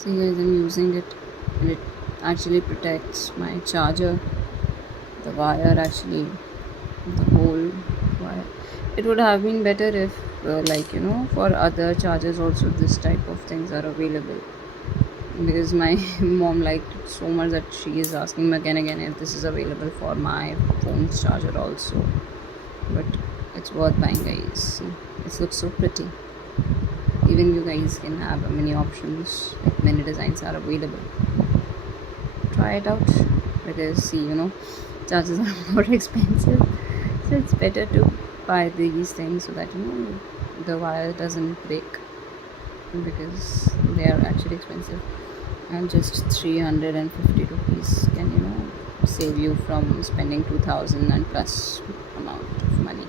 See guys, I'm using it and it actually protects my charger, the wire actually, the whole wire. It would have been better if like for other chargers also this type of things are available, because my mom liked it so much that she is asking me again and again if this is available for my phone's charger also. But it's worth buying guys. See, it looks so pretty. Even you guys can have many options, like many designs are available. Try it out, because see charges are more expensive, so it's better to buy these things so that the wire doesn't break, because they are actually expensive. And just 350 rupees can save you from spending 2000 and plus amount of money.